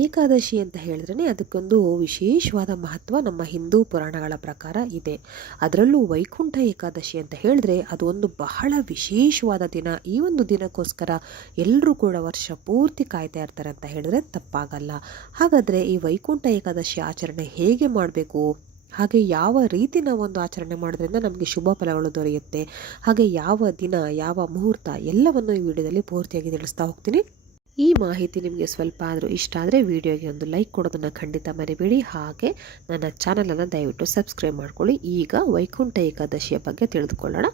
ಏಕಾದಶಿ ಅಂತ ಹೇಳಿದ್ರೆ ಅದಕ್ಕೊಂದು ವಿಶೇಷವಾದ ಮಹತ್ವ ನಮ್ಮ ಹಿಂದೂ ಪುರಾಣಗಳ ಪ್ರಕಾರ ಇದೆ. ಅದರಲ್ಲೂ ವೈಕುಂಠ ಏಕಾದಶಿ ಅಂತ ಹೇಳಿದ್ರೆ ಅದು ಒಂದು ಬಹಳ ವಿಶೇಷವಾದ ದಿನ. ಈ ಒಂದು ದಿನಕ್ಕೋಸ್ಕರ ಎಲ್ಲರೂ ಕೂಡ ವರ್ಷ ಪೂರ್ತಿ ಕಾಯ್ತಾ ಇರ್ತಾರೆ ಅಂತ ಹೇಳಿದ್ರೆ ತಪ್ಪಾಗಲ್ಲ. ಹಾಗಾದರೆ ಈ ವೈಕುಂಠ ಏಕಾದಶಿ ಆಚರಣೆ ಹೇಗೆ ಮಾಡಬೇಕು, ಹಾಗೆ ಯಾವ ರೀತಿ ನಾವು ಒಂದು ಆಚರಣೆ ಮಾಡೋದ್ರಿಂದ ನಮಗೆ ಶುಭ ಫಲಗಳು ದೊರೆಯುತ್ತೆ, ಹಾಗೆ ಯಾವ ದಿನ ಯಾವ ಮುಹೂರ್ತ ಎಲ್ಲವನ್ನು ಈ ವಿಡಿಯೋದಲ್ಲಿ ಪೂರ್ತಿಯಾಗಿ ತಿಳಿಸ್ತಾ ಹೋಗ್ತೀನಿ. ಈ ಮಾಹಿತಿ ನಿಮಗೆ ಸ್ವಲ್ಪ ಆದರೂ ಇಷ್ಟ ಆದರೆ ವಿಡಿಯೋಗೆ ಒಂದು ಲೈಕ್ ಕೊಡೋದನ್ನು ಖಂಡಿತ ಮರಿಬೇಡಿ. ಹಾಗೆ ನನ್ನ ಚಾನಲನ್ನು ದಯವಿಟ್ಟು ಸಬ್ಸ್ಕ್ರೈಬ್ ಮಾಡ್ಕೊಳ್ಳಿ. ಈಗ ವೈಕುಂಠ ಏಕಾದಶಿಯ ಬಗ್ಗೆ ತಿಳಿದುಕೊಳ್ಳೋಣ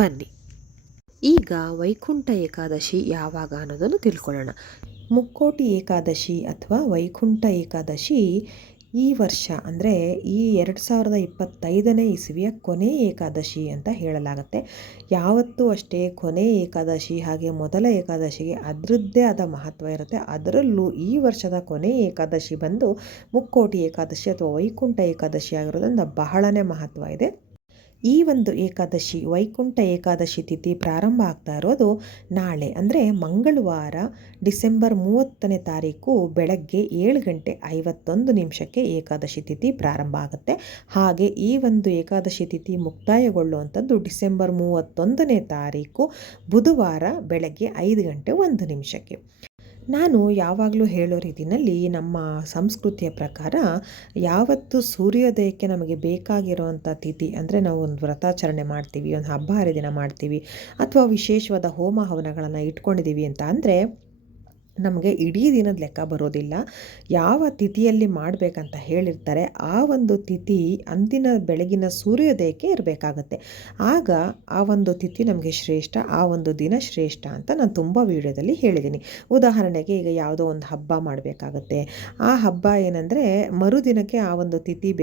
ಬನ್ನಿ. ಈಗ ವೈಕುಂಠ ಏಕಾದಶಿ ಯಾವಾಗ ಅನ್ನೋದನ್ನು ತಿಳ್ಕೊಳ್ಳೋಣ. ಮುಕ್ಕೋಟಿ ಏಕಾದಶಿ ಅಥವಾ ವೈಕುಂಠ ಏಕಾದಶಿ ಈ ವರ್ಷ ಅಂದರೆ ಈ 2025ನೇ ಇಸವಿಯ ಕೊನೆ ಏಕಾದಶಿ ಅಂತ ಹೇಳಲಾಗುತ್ತೆ. ಯಾವತ್ತೂ ಅಷ್ಟೇ ಕೊನೆ ಏಕಾದಶಿ ಹಾಗೆ ಮೊದಲ ಏಕಾದಶಿಗೆ ಅದರದ್ದೇ ಆದ ಮಹತ್ವ ಇರುತ್ತೆ. ಅದರಲ್ಲೂ ಈ ವರ್ಷದ ಕೊನೆ ಏಕಾದಶಿ ಬಂದು ಮುಕ್ಕೋಟಿ ಏಕಾದಶಿ ಅಥವಾ ವೈಕುಂಠ ಏಕಾದಶಿ ಆಗಿರೋದ್ರಿಂದ ಬಹಳನೇ ಮಹತ್ವ ಇದೆ. ಈ ಒಂದು ಏಕಾದಶಿ ವೈಕುಂಠ ಏಕಾದಶಿ ತಿಥಿ ಪ್ರಾರಂಭ ಆಗ್ತಾ ಇರೋದು ನಾಳೆ ಅಂದರೆ ಮಂಗಳವಾರ ಡಿಸೆಂಬರ್ 30ನೇ ತಾರೀಕು ಬೆಳಗ್ಗೆ 7:51 ಏಕಾದಶಿ ತಿಥಿ ಪ್ರಾರಂಭ ಆಗುತ್ತೆ. ಹಾಗೆ ಈ ಒಂದು ಏಕಾದಶಿ ತಿಥಿ ಮುಕ್ತಾಯಗೊಳ್ಳುವಂಥದ್ದು ಡಿಸೆಂಬರ್ 31ನೇ ತಾರೀಕು ಬುಧವಾರ ಬೆಳಗ್ಗೆ 5:01. ನಾನು ಯಾವಾಗಲೂ ಹೇಳೋ ರೀತಿಯಲ್ಲಿ ನಮ್ಮ ಸಂಸ್ಕೃತಿಯ ಪ್ರಕಾರ ಯಾವತ್ತು ಸೂರ್ಯೋದಯಕ್ಕೆ ನಮಗೆ ಬೇಕಾಗಿರೋವಂಥ ತಿಥಿ ಅಂದರೆ ನಾವು ಒಂದು ವ್ರತಾಚರಣೆ ಮಾಡ್ತೀವಿ, ಒಂದು ಹಬ್ಬ ಹರಿದಿನ ಮಾಡ್ತೀವಿ ಅಥವಾ ವಿಶೇಷವಾದ ಹೋಮ ಹವನಗಳನ್ನು ಇಟ್ಕೊಂಡಿದ್ದೀವಿ ಅಂತ ಅಂದರೆ ನಮಗೆ ಇಡೀ ದಿನದ ಲೆಕ್ಕ ಬರೋದಿಲ್ಲ. ಯಾವ ತಿಥಿಯಲ್ಲಿ ಮಾಡಬೇಕಂತ ಹೇಳಿರ್ತಾರೆ ಆ ಒಂದು ತಿಥಿ ಅಂದಿನ ಬೆಳಗಿನ ಸೂರ್ಯೋದಯಕ್ಕೆ ಇರಬೇಕಾಗತ್ತೆ. ಆಗ ಆ ಒಂದು ತಿಥಿ ನಮಗೆ ಶ್ರೇಷ್ಠ, ಆ ಒಂದು ದಿನ ಶ್ರೇಷ್ಠ ಅಂತ ನಾನು ತುಂಬ ವಿಡಿಯೋದಲ್ಲಿ ಹೇಳಿದ್ದೀನಿ. ಉದಾಹರಣೆಗೆ ಈಗ ಯಾವುದೋ ಒಂದು ಹಬ್ಬ ಮಾಡಬೇಕಾಗತ್ತೆ. ಆ ಹಬ್ಬ ಏನಂದರೆ ಮರುದಿನಕ್ಕೆ ಆ ಒಂದು ತಿಥಿ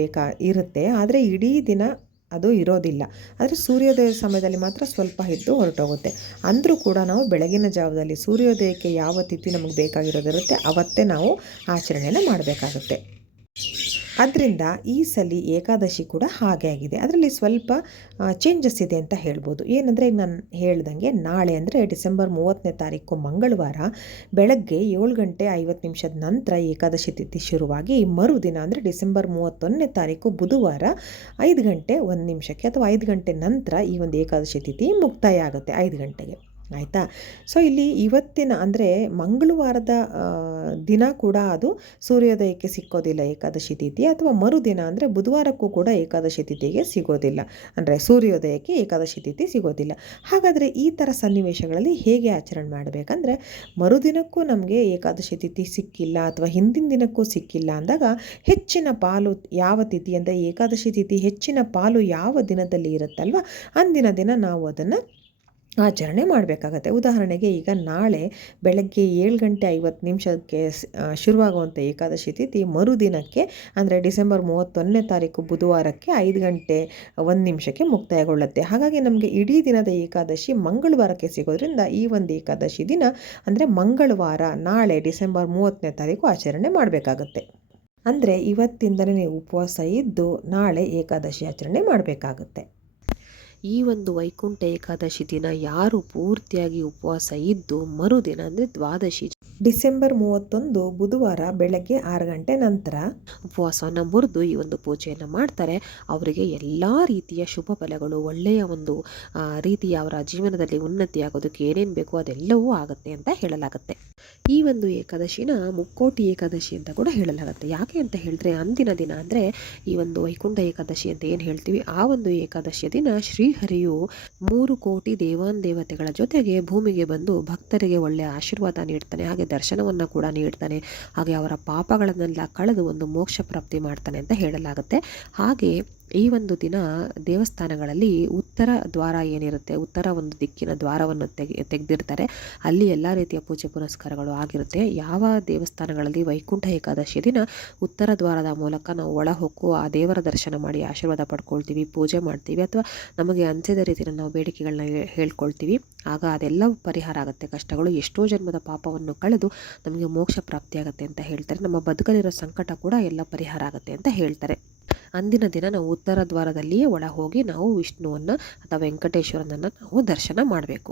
ಇರುತ್ತೆ, ಆದರೆ ಇಡೀ ದಿನ ಅದು ಇರೋದಿಲ್ಲ. ಆದರೆ ಸೂರ್ಯೋದಯ ಸಮಯದಲ್ಲಿ ಮಾತ್ರ ಸ್ವಲ್ಪ ಇದ್ದು ಹೊರಟೋಗುತ್ತೆ. ಅಂದರೂ ಕೂಡ ನಾವು ಬೆಳಗಿನ ಜಾವದಲ್ಲಿ ಸೂರ್ಯೋದಯಕ್ಕೆ ಯಾವ ತಿಥಿ ನಮಗೆ ಬೇಕಾಗಿರೋದಿರುತ್ತೆ ಅವತ್ತೇ ನಾವು ಆಚರಣೆಯನ್ನು ಮಾಡಬೇಕಾಗುತ್ತೆ. ಅದರಿಂದ ಈ ಸಲ ಏಕಾದಶಿ ಕೂಡ ಹಾಗೆ ಆಗಿದೆ. ಅದರಲ್ಲಿ ಸ್ವಲ್ಪ ಚೇಂಜಸ್ ಇದೆ ಅಂತ ಹೇಳ್ಬೋದು. ಏನಂದರೆ ಈಗ ನಾನು ಹೇಳ್ದಂಗೆ ನಾಳೆ ಅಂದರೆ ಡಿಸೆಂಬರ್ 30ನೇ ತಾರೀಕು ಮಂಗಳವಾರ ಬೆಳಗ್ಗೆ 7:50 ನಂತರ ಏಕಾದಶಿ ತಿಥಿ ಶುರುವಾಗಿ ಮರುದಿನ ಅಂದರೆ ಡಿಸೆಂಬರ್ 31ನೇ ತಾರೀಕು ಬುಧವಾರ 5:01 ಅಥವಾ 5 ಗಂಟೆ ನಂತರ ಈ ಒಂದು ಏಕಾದಶಿ ತಿಥಿ ಮುಕ್ತಾಯ ಆಗುತ್ತೆ 5 ಗಂಟೆಗೆ. ಆಯಿತಾ? ಸೊ ಇಲ್ಲಿ ಇವತ್ತಿನ ಅಂದರೆ ಮಂಗಳವಾರದ ದಿನ ಕೂಡ ಅದು ಸೂರ್ಯೋದಯಕ್ಕೆ ಸಿಕ್ಕೋದಿಲ್ಲ ಏಕಾದಶಿ ತಿಥಿ, ಅಥವಾ ಮರುದಿನ ಅಂದರೆ ಬುಧವಾರಕ್ಕೂ ಕೂಡ ಏಕಾದಶಿ ತಿಥಿಗೆ ಸಿಗೋದಿಲ್ಲ, ಅಂದರೆ ಸೂರ್ಯೋದಯಕ್ಕೆ ಏಕಾದಶಿ ತಿಥಿ ಸಿಗೋದಿಲ್ಲ. ಹಾಗಾದರೆ ಈ ಥರ ಸನ್ನಿವೇಶಗಳಲ್ಲಿ ಹೇಗೆ ಆಚರಣೆ ಮಾಡಬೇಕಂದ್ರೆ ಮರುದಿನಕ್ಕೂ ನಮಗೆ ಏಕಾದಶಿ ತಿಥಿ ಸಿಕ್ಕಿಲ್ಲ ಅಥವಾ ಹಿಂದಿನ ದಿನಕ್ಕೂ ಸಿಕ್ಕಿಲ್ಲ ಅಂದಾಗ ಹೆಚ್ಚಿನ ಪಾಲು ಯಾವ ತಿಥಿ ಅಂದರೆ ಏಕಾದಶಿ ತಿಥಿ ಹೆಚ್ಚಿನ ಪಾಲು ಯಾವ ದಿನದಲ್ಲಿ ಇರುತ್ತಲ್ವ ಅಂದಿನ ದಿನ ನಾವು ಅದನ್ನು ಆಚರಣೆ ಮಾಡಬೇಕಾಗತ್ತೆ. ಉದಾಹರಣೆಗೆ ಈಗ ನಾಳೆ ಬೆಳಗ್ಗೆ 7:50 ಶುರುವಾಗುವಂಥ ಏಕಾದಶಿ ತಿಥಿ ಮರುದಿನಕ್ಕೆ ಅಂದರೆ ಡಿಸೆಂಬರ್ 31ನೇ ತಾರೀಕು ಬುಧವಾರಕ್ಕೆ 5:01 ಮುಕ್ತಾಯಗೊಳ್ಳುತ್ತೆ. ಹಾಗಾಗಿ ನಮಗೆ ಇಡೀ ದಿನದ ಏಕಾದಶಿ ಮಂಗಳವಾರಕ್ಕೆ ಸಿಗೋದ್ರಿಂದ ಈ ಒಂದು ಏಕಾದಶಿ ದಿನ ಅಂದರೆ ಮಂಗಳವಾರ ನಾಳೆ ಡಿಸೆಂಬರ್ 30ನೇ ತಾರೀಕು ಆಚರಣೆ ಮಾಡಬೇಕಾಗತ್ತೆ. ಅಂದರೆ ಇವತ್ತಿಂದಲೇ ನೀವು ಉಪವಾಸ ಇದ್ದು ನಾಳೆ ಏಕಾದಶಿ ಆಚರಣೆ ಮಾಡಬೇಕಾಗುತ್ತೆ. ಈ ಒಂದು ವೈಕುಂಠ ಏಕಾದಶಿ ದಿನ ಯಾರು ಪೂರ್ತಿಯಾಗಿ ಉಪವಾಸ ಇದ್ದು ಮರುದಿನ ಅಂದರೆ ದ್ವಾದಶಿ ಡಿಸೆಂಬರ್ 31 ಬುಧವಾರ ಬೆಳಗ್ಗೆ 6 ಗಂಟೆ ನಂತರ ಉಪವಾಸವನ್ನು ಮುರಿದು ಈ ಒಂದು ಪೂಜೆಯನ್ನು ಮಾಡ್ತಾರೆ, ಅವರಿಗೆ ಎಲ್ಲ ರೀತಿಯ ಶುಭ ಫಲಗಳು ಒಳ್ಳೆಯ ಒಂದು ರೀತಿಯ ಅವರ ಜೀವನದಲ್ಲಿ ಉನ್ನತಿ ಆಗೋದಕ್ಕೆ ಏನೇನು ಬೇಕೋ ಅದೆಲ್ಲವೂ ಆಗುತ್ತೆ ಅಂತ ಹೇಳಲಾಗುತ್ತೆ. ಈ ಒಂದು ಏಕಾದಶಿನ ಮುಕ್ಕೋಟಿ ಏಕಾದಶಿ ಅಂತ ಕೂಡ ಹೇಳಲಾಗುತ್ತೆ. ಯಾಕೆ ಅಂತ ಹೇಳಿದ್ರೆ ಅಂದಿನ ದಿನ ಅಂದರೆ ಈ ಒಂದು ವೈಕುಂಠ ಏಕಾದಶಿ ಅಂತ ಏನು ಹೇಳ್ತೀವಿ ಆ ಒಂದು ಏಕಾದಶಿಯ ದಿನ ಶ್ರೀಹರಿಯು 3 ಕೋಟಿ ದೇವಾನುದೇವತೆಗಳ ಜೊತೆಗೆ ಭೂಮಿಗೆ ಬಂದು ಭಕ್ತರಿಗೆ ಒಳ್ಳೆಯ ಆಶೀರ್ವಾದ ನೀಡ್ತಾನೆ, ಹಾಗೆ ದರ್ಶನವನ್ನು ಕೂಡ ನೀಡ್ತಾನೆ, ಹಾಗೆ ಅವರ ಪಾಪಗಳನ್ನೆಲ್ಲ ಕಳೆದು ಒಂದು ಮೋಕ್ಷ ಪ್ರಾಪ್ತಿ ಮಾಡ್ತಾನೆ ಅಂತ ಹೇಳಲಾಗುತ್ತೆ. ಹಾಗೆ ಈ ಒಂದು ದಿನ ದೇವಸ್ಥಾನಗಳಲ್ಲಿ ಉತ್ತರ ದ್ವಾರ ಏನಿರುತ್ತೆ, ಉತ್ತರ ಒಂದು ದಿಕ್ಕಿನ ದ್ವಾರವನ್ನು ತೆಗೆದಿರ್ತಾರೆ, ಅಲ್ಲಿ ಎಲ್ಲ ರೀತಿಯ ಪೂಜೆ ಪುನಸ್ಕಾರಗಳು ಆಗಿರುತ್ತೆ. ಯಾವ ದೇವಸ್ಥಾನಗಳಲ್ಲಿ ವೈಕುಂಠ ಏಕಾದಶಿ ದಿನ ಉತ್ತರ ದ್ವಾರದ ಮೂಲಕ ನಾವು ಒಳ ಹೊಕ್ಕು ಆ ದೇವರ ದರ್ಶನ ಮಾಡಿ ಆಶೀರ್ವಾದ ಪಡ್ಕೊಳ್ತೀವಿ, ಪೂಜೆ ಮಾಡ್ತೀವಿ, ಅಥವಾ ನಮಗೆ ಅನಿಸಿದ ರೀತಿಯಲ್ಲಿ ನಾವು ಬೇಡಿಕೆಗಳನ್ನ ಹೇಳ್ಕೊಳ್ತೀವಿ, ಆಗ ಅದೆಲ್ಲವೂ ಪರಿಹಾರ ಆಗುತ್ತೆ. ಕಷ್ಟಗಳು ಎಷ್ಟೋ ಜನ್ಮದ ಪಾಪವನ್ನು ಕಳೆದು ನಮಗೆ ಮೋಕ್ಷ ಪ್ರಾಪ್ತಿಯಾಗುತ್ತೆ ಅಂತ ಹೇಳ್ತಾರೆ. ನಮ್ಮ ಬದುಕಲಿರೋ ಸಂಕಟ ಕೂಡ ಎಲ್ಲ ಪರಿಹಾರ ಆಗುತ್ತೆ ಅಂತ ಹೇಳ್ತಾರೆ. ಅಂದಿನ ದಿನ ನಾವು ಉತ್ತರ ದ್ವಾರದಲ್ಲಿಯೇ ಒಳ ಹೋಗಿ ನಾವು ವಿಷ್ಣುವನ್ನು ಅಥವಾ ವೆಂಕಟೇಶ್ವರನನ್ನು ನಾವು ದರ್ಶನ ಮಾಡಬೇಕು.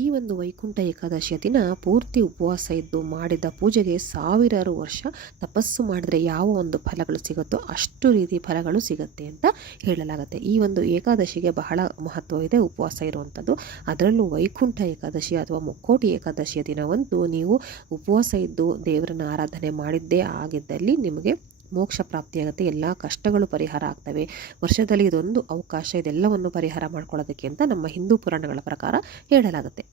ಈ ಒಂದು ವೈಕುಂಠ ಏಕಾದಶಿಯ ದಿನ ಪೂರ್ತಿ ಉಪವಾಸ ಇದ್ದು ಮಾಡಿದ ಪೂಜೆಗೆ ಸಾವಿರಾರು ವರ್ಷ ತಪಸ್ಸು ಮಾಡಿದ್ರೆ ಯಾವ ಒಂದು ಫಲಗಳು ಸಿಗುತ್ತೋ ಅಷ್ಟು ರೀತಿ ಫಲಗಳು ಸಿಗುತ್ತೆ ಅಂತ ಹೇಳಲಾಗುತ್ತೆ. ಈ ಒಂದು ಏಕಾದಶಿಗೆ ಬಹಳ ಮಹತ್ವವಿದೆ ಉಪವಾಸ ಇರುವಂಥದ್ದು. ಅದರಲ್ಲೂ ವೈಕುಂಠ ಏಕಾದಶಿ ಅಥವಾ ಮುಕ್ಕೋಟಿ ಏಕಾದಶಿಯ ದಿನವಂತೂ ನೀವು ಉಪವಾಸ ಇದ್ದು ದೇವರನ್ನ ಆರಾಧನೆ ಮಾಡಿದ್ದೇ ಆಗಿದ್ದಲ್ಲಿ ನಿಮಗೆ ಮೋಕ್ಷ ಪ್ರಾಪ್ತಿಯಾಗುತ್ತೆ. ಎಲ್ಲ ಕಷ್ಟಗಳು ಪರಿಹಾರ ಆಗ್ತವೆ. ವರ್ಷದಲ್ಲಿ ಇದೊಂದು ಅವಕಾಶ ಇದೆಲ್ಲವನ್ನು ಪರಿಹಾರ ಮಾಡ್ಕೊಳ್ಳೋದಕ್ಕೆ ಅಂತ ನಮ್ಮ ಹಿಂದೂ ಪುರಾಣಗಳ ಪ್ರಕಾರ ಹೇಳಲಾಗುತ್ತೆ.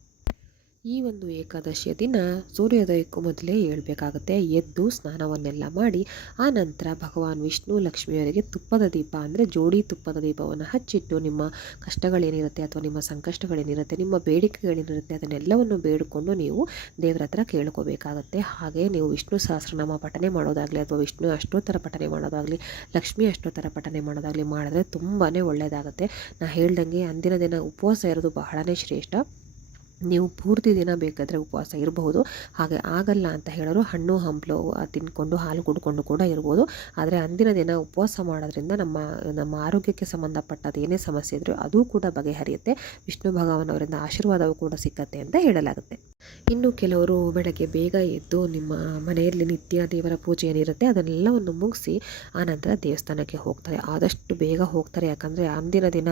ಈ ಒಂದು ಏಕಾದಶಿಯ ದಿನ ಸೂರ್ಯೋದಯಕ್ಕೂ ಮೊದಲೇ ಏಳಬೇಕಾಗುತ್ತೆ. ಎದ್ದು ಸ್ನಾನವನ್ನೆಲ್ಲ ಮಾಡಿ ಆ ನಂತರ ಭಗವಾನ್ ವಿಷ್ಣು ಲಕ್ಷ್ಮಿಯವರಿಗೆ ತುಪ್ಪದ ದೀಪ ಅಂದರೆ ಜೋಡಿ ತುಪ್ಪದ ದೀಪವನ್ನು ಹಚ್ಚಿಟ್ಟು ನಿಮ್ಮ ಕಷ್ಟಗಳೇನಿರುತ್ತೆ ಅಥವಾ ನಿಮ್ಮ ಸಂಕಷ್ಟಗಳೇನಿರುತ್ತೆ, ನಿಮ್ಮ ಬೇಡಿಕೆಗಳೇನಿರುತ್ತೆ ಅದನ್ನೆಲ್ಲವನ್ನು ಬೇಡಿಕೊಂಡು ನೀವು ದೇವರ ಹತ್ರ ಕೇಳ್ಕೋಬೇಕಾಗತ್ತೆ. ಹಾಗೆ ನೀವು ವಿಷ್ಣು ಸಹಸ್ರನಾಮ ಪಠನೆ ಮಾಡೋದಾಗಲಿ ಅಥವಾ ವಿಷ್ಣು ಅಷ್ಟೋತ್ತರ ಪಠನೆ ಮಾಡೋದಾಗಲಿ, ಲಕ್ಷ್ಮಿ ಅಷ್ಟೋತ್ತರ ಪಠನೆ ಮಾಡೋದಾಗಲಿ ಮಾಡಿದ್ರೆ ತುಂಬಾ ಒಳ್ಳೆಯದಾಗುತ್ತೆ. ನಾನು ಹೇಳ್ದಂಗೆ ಅಂದಿನ ದಿನ ಉಪವಾಸ ಇರೋದು ಬಹಳನೇ ಶ್ರೇಷ್ಠ. ನೀವು ಪೂರ್ತಿ ದಿನ ಬೇಕಾದರೆ ಉಪವಾಸ ಇರಬಹುದು. ಹಾಗೆ ಆಗಲ್ಲ ಅಂತ ಹೇಳೋರು ಹಣ್ಣು ಹಂಪಲು ತಿನ್ಕೊಂಡು ಹಾಲು ಕುಡ್ಕೊಂಡು ಕೂಡ ಇರ್ಬೋದು. ಆದರೆ ಅಂದಿನ ದಿನ ಉಪವಾಸ ಮಾಡೋದ್ರಿಂದ ನಮ್ಮ ಆರೋಗ್ಯಕ್ಕೆ ಸಂಬಂಧಪಟ್ಟದ್ದು ಏನೇ ಸಮಸ್ಯೆ ಇದ್ದರೂ ಅದು ಕೂಡ ಬಗೆಹರಿಯುತ್ತೆ. ವಿಷ್ಣು ಭಗವಾನವರಿಂದ ಆಶೀರ್ವಾದವೂ ಕೂಡ ಸಿಕ್ಕತ್ತೆ ಅಂತ ಹೇಳಲಾಗುತ್ತೆ. ಇನ್ನು ಕೆಲವರು ಬೆಳಗ್ಗೆ ಬೇಗ ಎದ್ದು ನಿಮ್ಮ ಮನೆಯಲ್ಲಿ ನಿತ್ಯ ದೇವರ ಪೂಜೆ ಏನಿರುತ್ತೆ ಅದನ್ನೆಲ್ಲವನ್ನು ಮುಗಿಸಿ ಆನಂತರ ದೇವಸ್ಥಾನಕ್ಕೆ ಹೋಗ್ತಾರೆ. ಆದಷ್ಟು ಬೇಗ ಹೋಗ್ತಾರೆ. ಯಾಕಂದರೆ ಅಂದಿನ ದಿನ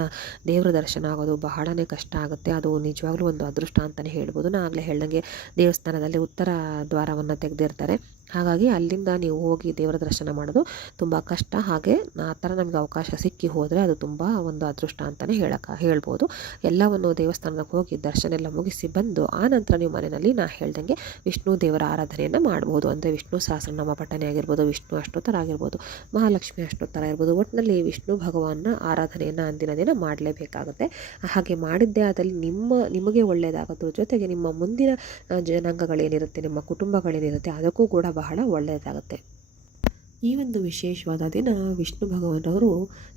ದೇವರ ದರ್ಶನ ಆಗೋದು ಬಹಳನೇ ಕಷ್ಟ ಆಗುತ್ತೆ. ಅದು ನಿಜವಾಗ್ಲೂ ಒಂದು ಅದೃಷ್ಟ ಅಂತಲೇ ಹೇಳ್ಬೋದು. ನಾನು ಆಗಲೇ ಹೇಳ್ದಂಗೆ ದೇವಸ್ಥಾನದಲ್ಲಿ ಉತ್ತರ ದ್ವಾರವನ್ನು ತೆಗೆದಿರ್ತಾರೆ. ಹಾಗಾಗಿ ಅಲ್ಲಿಂದ ನೀವು ಹೋಗಿ ದೇವರ ದರ್ಶನ ಮಾಡೋದು ತುಂಬ ಕಷ್ಟ. ಹಾಗೆ ಆ ಥರ ನಮಗೆ ಅವಕಾಶ ಸಿಕ್ಕಿ ಹೋದರೆ ಅದು ತುಂಬ ಒಂದು ಅದೃಷ್ಟ ಅಂತಲೇ ಹೇಳ್ಬೋದು. ಎಲ್ಲವನ್ನು ದೇವಸ್ಥಾನಕ್ಕೆ ಹೋಗಿ ದರ್ಶನ ಎಲ್ಲ ಮುಗಿಸಿ ಬಂದು ಆನಂತರ ನೀವು ಮನೆಯಲ್ಲಿ ಹೇಳ್ದಂಗೆ ವಿಷ್ಣು ದೇವರ ಆರಾಧನೆಯನ್ನು ಮಾಡ್ಬೋದು. ಅಂದರೆ ವಿಷ್ಣು ಸಹಸ್ರನಾಮ ಪಠನೆ ಆಗಿರ್ಬೋದು, ವಿಷ್ಣು ಅಷ್ಟೋತ್ತರ ಆಗಿರ್ಬೋದು, ಮಹಾಲಕ್ಷ್ಮಿ ಅಷ್ಟೋತ್ತರ ಇರ್ಬೋದು. ಒಟ್ಟಿನಲ್ಲಿ ವಿಷ್ಣು ಭಗವಾನ್ನ ಆರಾಧನೆಯನ್ನು ಅಂದಿನ ದಿನ ಮಾಡಲೇಬೇಕಾಗುತ್ತೆ. ಹಾಗೆ ಮಾಡಿದ್ದೇ ಆದಲ್ಲಿ ನಿಮಗೆ ಒಳ್ಳೆಯದಾಗೋದ್ರ ಜೊತೆಗೆ ನಿಮ್ಮ ಮುಂದಿನ ಜನಾಂಗಗಳೇನಿರುತ್ತೆ, ನಿಮ್ಮ ಕುಟುಂಬಗಳೇನಿರುತ್ತೆ ಅದಕ್ಕೂ ಕೂಡ ಬಹಳ ಒಳ್ಳೆಯದಾಗುತ್ತೆ. ಈ ಒಂದು ವಿಶೇಷವಾದ ದಿನ ವಿಷ್ಣು ಭಗವಾನವರು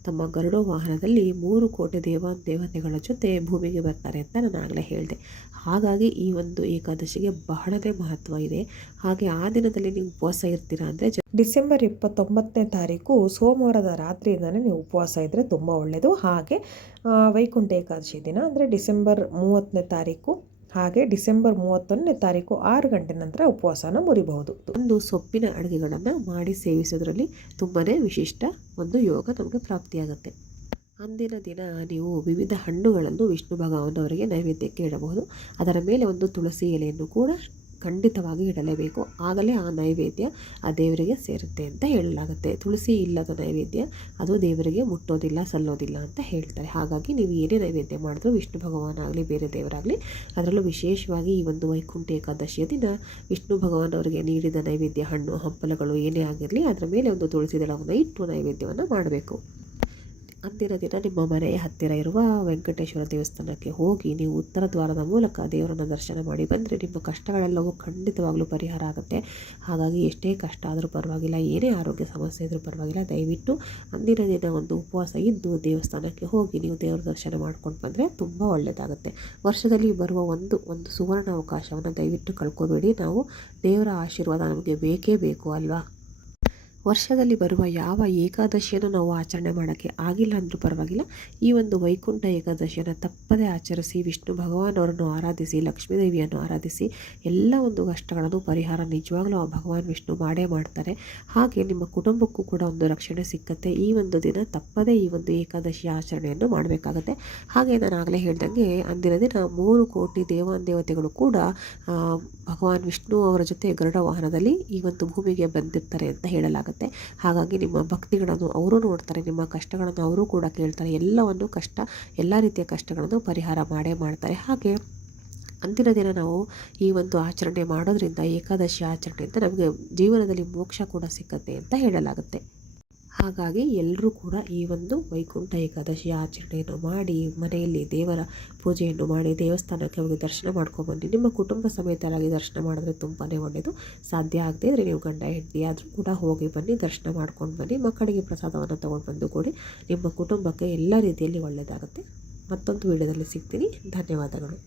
ತಮ್ಮ ಗರುಡ ವಾಹನದಲ್ಲಿ 3 ಕೋಟಿ ದೇವತೆಗಳ ಜೊತೆ ಭೂಮಿಗೆ ಬರ್ತಾರೆ ಅಂತ ನಾನು ಆಗಲೇ ಹೇಳಿದೆ. ಹಾಗಾಗಿ ಈ ಒಂದು ಏಕಾದಶಿಗೆ ಬಹಳನೇ ಮಹತ್ವ ಇದೆ. ಹಾಗೆ ಆ ದಿನದಲ್ಲಿ ನೀವು ಉಪವಾಸ ಇರ್ತೀರಾ ಅಂದರೆ ಡಿಸೆಂಬರ್ 29ನೇ ತಾರೀಕು ಸೋಮವಾರದ ರಾತ್ರಿಯಿಂದಲೇ ನೀವು ಉಪವಾಸ ಇದ್ದರೆ ತುಂಬ ಒಳ್ಳೆಯದು. ಹಾಗೆ ವೈಕುಂಠ ಏಕಾದಶಿ ದಿನ ಅಂದರೆ ಡಿಸೆಂಬರ್ 30ನೇ ತಾರೀಕು ಹಾಗೆ ಡಿಸೆಂಬರ್ 31ನೇ ತಾರೀಕು 6 ಗಂಟೆ ನಂತರ ಉಪವಾಸನ ಮುರಿಬಹುದು. ಒಂದು ಸೊಪ್ಪಿನ ಅಡುಗೆಗಳನ್ನು ಮಾಡಿ ಸೇವಿಸೋದ್ರಲ್ಲಿ ತುಂಬಾ ವಿಶಿಷ್ಟ ಒಂದು ಯೋಗ ನಮಗೆ ಪ್ರಾಪ್ತಿಯಾಗುತ್ತೆ. ಅಂದಿನ ದಿನ ನೀವು ವಿವಿಧ ಹಣ್ಣುಗಳನ್ನು ವಿಷ್ಣು ಭಗವಾನವರಿಗೆ ನೈವೇದ್ಯಕ್ಕೆ ಇಡಬಹುದು. ಅದರ ಮೇಲೆ ಒಂದು ತುಳಸಿ ಎಲೆಯನ್ನು ಕೂಡ ಖಂಡಿತವಾಗಿ ಇಡಲೇಬೇಕು. ಆಗಲೇ ಆ ನೈವೇದ್ಯ ಆ ದೇವರಿಗೆ ಸೇರುತ್ತೆ ಅಂತ ಹೇಳಲಾಗುತ್ತೆ. ತುಳಸಿ ಇಲ್ಲದ ನೈವೇದ್ಯ ಅದು ದೇವರಿಗೆ ಮುಟ್ಟೋದಿಲ್ಲ, ಸಲ್ಲೋದಿಲ್ಲ ಅಂತ ಹೇಳ್ತಾರೆ. ಹಾಗಾಗಿ ನೀವು ಏನೇ ನೈವೇದ್ಯ ಮಾಡಿದ್ರೂ ವಿಷ್ಣು ಭಗವಾನ್ ಆಗಲಿ ಬೇರೆ ದೇವರಾಗಲಿ, ಅದರಲ್ಲೂ ವಿಶೇಷವಾಗಿ ಈ ಒಂದು ವೈಕುಂಠ ಏಕಾದಶಿಯ ದಿನ ವಿಷ್ಣು ಭಗವಾನವರಿಗೆ ನೀಡಿದ ನೈವೇದ್ಯ ಹಣ್ಣು ಹಂಪಲುಗಳು ಏನೇ ಆಗಿರಲಿ ಅದರ ಮೇಲೆ ಒಂದು ತುಳಸಿ ದಳವನ್ನು ಇಟ್ಟು ನೈವೇದ್ಯವನ್ನು ಮಾಡಬೇಕು. ಅಂದಿನ ದಿನ ನಿಮ್ಮ ಮನೆಯ ಹತ್ತಿರ ಇರುವ ವೆಂಕಟೇಶ್ವರ ದೇವಸ್ಥಾನಕ್ಕೆ ಹೋಗಿ ನೀವು ಉತ್ತರ ದ್ವಾರದ ಮೂಲಕ ದೇವರನ್ನು ದರ್ಶನ ಮಾಡಿ ಬಂದರೆ ನಿಮ್ಮ ಕಷ್ಟಗಳೆಲ್ಲವೂ ಖಂಡಿತವಾಗ್ಲೂ ಪರಿಹಾರ ಆಗುತ್ತೆ. ಹಾಗಾಗಿ ಎಷ್ಟೇ ಕಷ್ಟ ಆದರೂ ಪರವಾಗಿಲ್ಲ, ಏನೇ ಆರೋಗ್ಯ ಸಮಸ್ಯೆ ಇದ್ದರೂ ಪರವಾಗಿಲ್ಲ, ದಯವಿಟ್ಟು ಅಂದಿನ ದಿನ ಒಂದು ಉಪವಾಸ ಇದ್ದು ದೇವಸ್ಥಾನಕ್ಕೆ ಹೋಗಿ ನೀವು ದೇವರ ದರ್ಶನ ಮಾಡ್ಕೊಂಡು ಬಂದರೆ ತುಂಬ ಒಳ್ಳೆಯದಾಗುತ್ತೆ. ವರ್ಷದಲ್ಲಿ ಬರುವ ಒಂದು ಸುವರ್ಣ ಅವಕಾಶವನ್ನು ದಯವಿಟ್ಟು ಕಳ್ಕೊಬೇಡಿ. ನಾವು ದೇವರ ಆಶೀರ್ವಾದ ನಮಗೆ ಬೇಕೇ ಬೇಕು ಅಲ್ವಾ. ವರ್ಷದಲ್ಲಿ ಬರುವ ಯಾವ ಏಕಾದಶಿಯನ್ನು ನಾವು ಆಚರಣೆ ಮಾಡೋಕ್ಕೆ ಆಗಿಲ್ಲ ಅಂದರೂ ಪರವಾಗಿಲ್ಲ, ಈ ಒಂದು ವೈಕುಂಠ ಏಕಾದಶಿಯನ್ನು ತಪ್ಪದೇ ಆಚರಿಸಿ ವಿಷ್ಣು ಭಗವಾನವರನ್ನು ಆರಾಧಿಸಿ, ಲಕ್ಷ್ಮೀದೇವಿಯನ್ನು ಆರಾಧಿಸಿ ಎಲ್ಲ ಒಂದು ಕಷ್ಟಗಳನ್ನು ಪರಿಹಾರ ನಿಜವಾಗ್ಲೂ ಆ ಭಗವಾನ್ ವಿಷ್ಣು ಮಾಡೇ ಮಾಡ್ತಾರೆ. ಹಾಗೆ ನಿಮ್ಮ ಕುಟುಂಬಕ್ಕೂ ಕೂಡ ಒಂದು ರಕ್ಷಣೆ ಸಿಕ್ಕತ್ತೆ. ಈ ಒಂದು ದಿನ ತಪ್ಪದೇ ಈ ಒಂದು ಏಕಾದಶಿ ಆಚರಣೆಯನ್ನು ಮಾಡಬೇಕಾಗತ್ತೆ. ಹಾಗೆ ನಾನು ಆಗಲೇ ಹೇಳ್ದಂಗೆ ಅಂದಿನ ದಿನ 3 ಕೋಟಿ ದೇವತೆಗಳು ಕೂಡ ಭಗವಾನ್ ವಿಷ್ಣು ಅವರ ಜೊತೆ ಗರುಡ ವಾಹನದಲ್ಲಿ ಈ ಒಂದು ಭೂಮಿಗೆ ಬಂದಿರ್ತಾರೆ ಅಂತ ಹೇಳಲಾಗುತ್ತೆ. ಹಾಗಾಗಿ ನಿಮ್ಮ ಭಕ್ತಿಗಳನ್ನು ಅವರು ನೋಡ್ತಾರೆ, ನಿಮ್ಮ ಕಷ್ಟಗಳನ್ನು ಅವರು ಕೂಡ ಕೇಳ್ತಾರೆ. ಎಲ್ಲ ರೀತಿಯ ಕಷ್ಟಗಳನ್ನು ಪರಿಹಾರ ಮಾಡೇ ಮಾಡ್ತಾರೆ. ಹಾಗೆ ಅಂದಿನ ದಿನ ನಾವು ಈ ಒಂದು ಆಚರಣೆ ಮಾಡೋದ್ರಿಂದ ಏಕಾದಶಿ ಆಚರಣೆಯಿಂದ ನಮಗೆ ಜೀವನದಲ್ಲಿ ಮೋಕ್ಷ ಕೂಡ ಸಿಕ್ಕತ್ತೆ ಅಂತ ಹೇಳಲಾಗುತ್ತೆ. ಹಾಗಾಗಿ ಎಲ್ಲರೂ ಕೂಡ ಈ ಒಂದು ವೈಕುಂಠ ಏಕಾದಶಿ ಆಚರಣೆಯನ್ನು ಮಾಡಿ ಮನೆಯಲ್ಲಿ ದೇವರ ಪೂಜೆಯನ್ನು ಮಾಡಿ ದೇವಸ್ಥಾನಕ್ಕೆ ಹೋಗಿ ದರ್ಶನ ಮಾಡ್ಕೊಂಡ್ಬನ್ನಿ. ನಿಮ್ಮ ಕುಟುಂಬ ಸಮೇತರಾಗಿ ದರ್ಶನ ಮಾಡಿದ್ರೆ ತುಂಬಾ ಒಳ್ಳೆಯದು. ಸಾಧ್ಯ ಆಗದೆ ಇದ್ದರೆ ನೀವು ಗಂಡ ಹೆಂಡತಿ ಆದರೂ ಕೂಡ ಹೋಗಿ ಬನ್ನಿ, ದರ್ಶನ ಮಾಡ್ಕೊಂಡು ಬನ್ನಿ. ಮಕ್ಕಳಿಗೆ ಪ್ರಸಾದವನ್ನು ತೊಗೊಂಡು ಬಂದು ಕೊಡಿ. ನಿಮ್ಮ ಕುಟುಂಬಕ್ಕೆ ಎಲ್ಲ ರೀತಿಯಲ್ಲಿ ಒಳ್ಳೆಯದಾಗುತ್ತೆ. ಮತ್ತೊಂದು ವಿಡಿಯೋದಲ್ಲಿ ಸಿಗ್ತೀನಿ. ಧನ್ಯವಾದಗಳು.